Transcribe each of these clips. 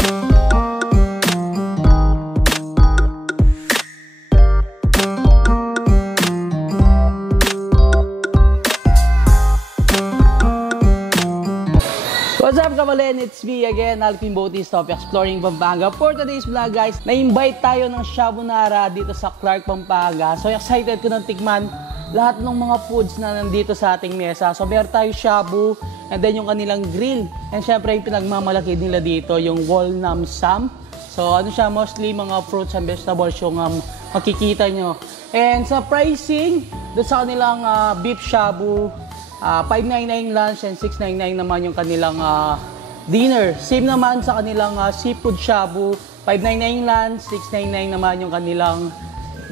What's up, Kabalen? It's me again, Alvin Bautista of Exploring Pampanga. For today's vlog, guys, na-invite tayo ng Shabu Nara dito sa Clark, Pampanga. So, excited ko nang tikman lahat ng mga foods na nandito sa ating mesa. So, meron tayo shabu, and then yung kanilang grill. And syempre, yung pinagmamalaki nila dito, yung wall nam sam. So, ano siya, mostly mga fruits and vegetables yung makikita nyo. And sa pricing, doon sa kanilang beef shabu, 599 lunch and 699 naman yung kanilang dinner. Same naman sa kanilang seafood shabu, 599 lunch, 699 naman yung kanilang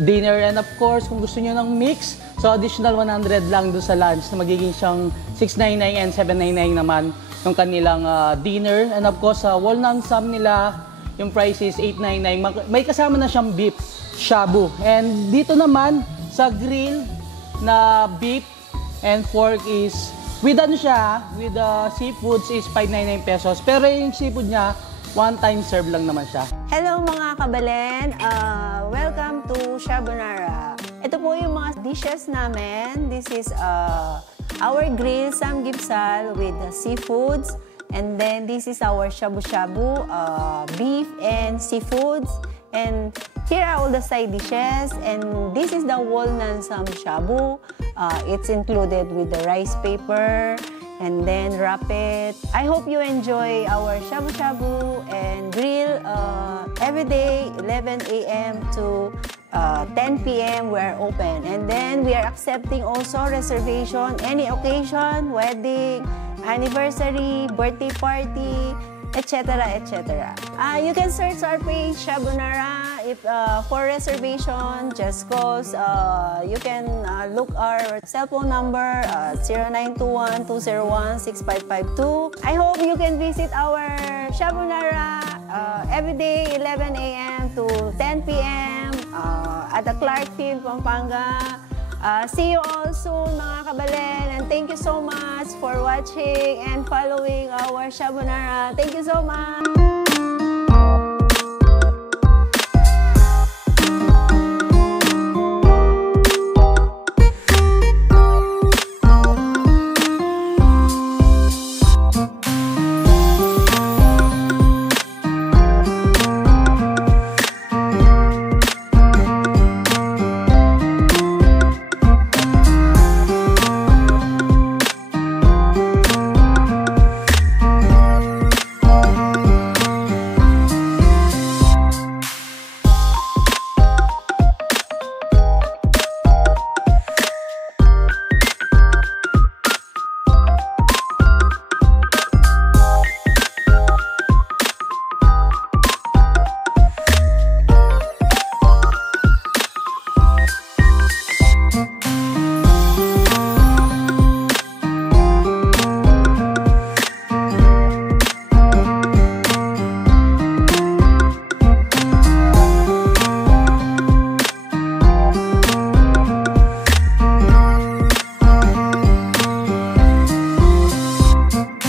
dinner. And of course, kung gusto nyo ng mix, so additional 100 lang doon sa lunch na magiging siyang 699 and 799 naman yung kanilang dinner. And of course, sa wall nam sam nila, yung price is 899. May kasama na siyang beef shabu. And dito naman, sa grill na beef and pork is, with ano siya, with seafoods is 599 pesos. Pero yung seafood niya, one time serve lang naman siya. Hello mga kabalen! Welcome to Shabu Nara. Ito po yung mga dishes namin. This is our grill samgyeopsal with seafoods. And then this is our shabu-shabu, beef and seafoods. And here are all the side dishes. And this is the wall nam sam shabu. It's included with the rice paper and then wrap it. I hope you enjoy our shabu-shabu and grill every day, 11 a.m. to 10 p.m. we are open. And then we are accepting also reservation, any occasion, wedding, anniversary, birthday party, etc. etc. You can search our page Shabu Nara. If for reservation, just cause you can look our cell phone number 0921-201-6552. I hope you can visit our Shabu Nara every day 11 a.m. to 10 p.m. At the Clarkfield, Pampanga. See you all soon mga kabalen, and thank you so much for watching and following our Shabu Nara. Thank you so much!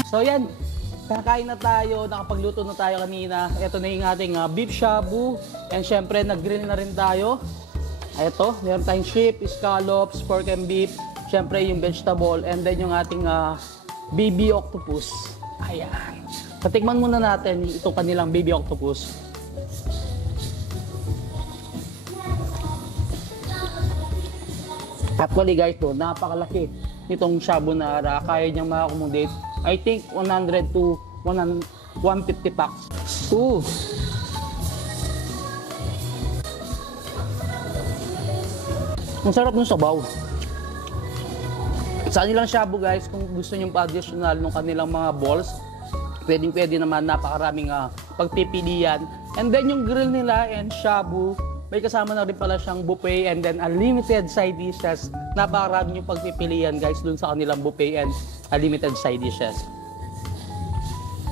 So yan, kakain na tayo, nakapagluto na tayo kanina. Ito na yung ating beef shabu. And syempre, nag-grill na rin tayo. Ito, meron tayong shrimp, scallops, pork and beef. Syempre, yung vegetable. And then yung ating baby octopus. Ayan. Patikman muna natin itong kanilang baby octopus. Actually guys, napakalaki nitong Shabu Nara. Kaya niyang ma-accommodate, I think 100 to 150 packs. Ooh. Ang sarap ng sabaw. Sa kanilang shabu guys, kung gusto nyo pa-additional ng kanilang mga balls, pwedeng-pwede naman, napakaraming pagpipilian. And then yung grill nila and shabu, may kasama na rin pala siyang buffet and then unlimited side dishes. Napakarami yung pagpipilian guys dun sa kanilang buffet and unlimited side dishes.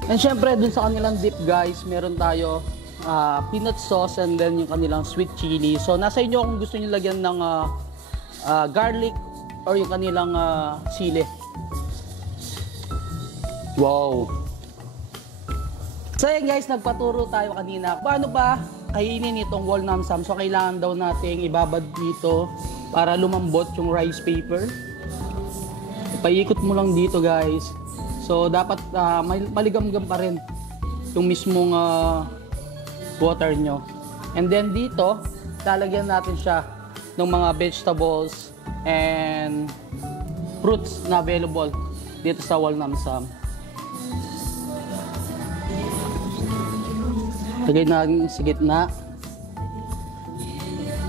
And syempre dun sa kanilang dip guys, meron tayo peanut sauce and then yung kanilang sweet chili. So nasa inyo kung gusto niyo lagyan ng garlic or yung kanilang sili. Wow! So yan guys, nagpaturo tayo kanina. Paano ba kainin itong wall namsam? So kailangan daw nating ibabad dito para lumambot yung rice paper. Paikot mo lang dito guys. So dapat maligam-gam pa rin yung mismong water nyo. And then dito, lalagyan natin siya ng mga vegetables and fruits na available dito sa wall namsam. Lagay natin sa gitna.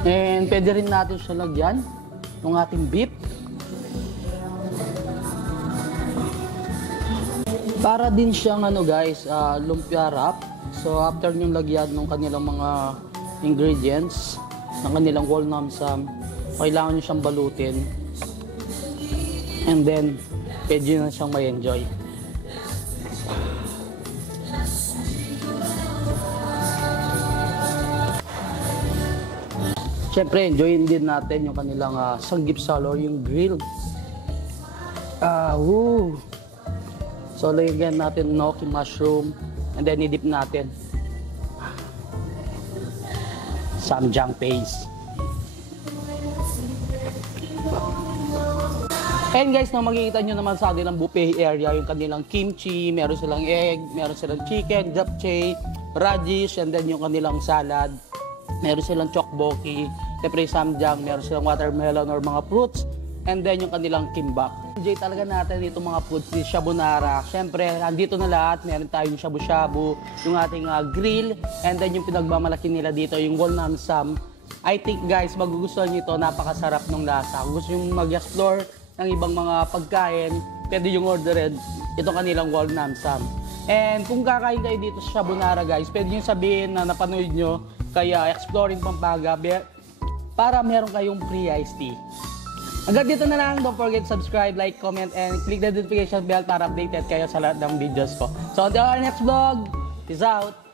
And pwede rin natin siya lagyan ng ating beef. Para din siyang guys, lumpia wrap. So after nyo lagyan ng kanilang mga ingredients, ng kanilang wall namsam, kailangan nyo siyang balutin. And then, pwede na siyang ma-enjoy. Siyempre, enjoyin din natin yung kanilang sanggipsal or yung grill. So, lagyan natin gnocchi mushroom and then i-dip natin. Samjang paste. And guys, makikita nyo naman sa kanilang buffet area yung kanilang kimchi, meron silang egg, meron silang chicken, japchae, radish, and then yung kanilang salad. Meron silang tteokbokki, siyempre samjang, meron silang watermelon or mga fruits, and then yung kanilang kimbap. Enjoy talaga natin itong mga foods ni Shabunara. Siyempre, andito na lahat. Meron tayong shabu-shabu, yung ating grill, and then yung pinagmamalaki nila dito, yung wall namsam. I think guys, magugustuhan nyo ito. Napakasarap ng lasa. Kung gusto nyo mag-explore ng ibang mga pagkain, pwede yung orderin itong kanilang wall namsam. And kung kakain kayo dito sa Shabunara guys, pwede nyo sabihin na napanood nyo kaya Exploring Pampanga para meron kayong free iced tea. Hanggang dito na lang. Don't forget to subscribe, like, comment, and click the notification bell para updated kayo sa lahat ng videos ko. So until our next vlog, peace out!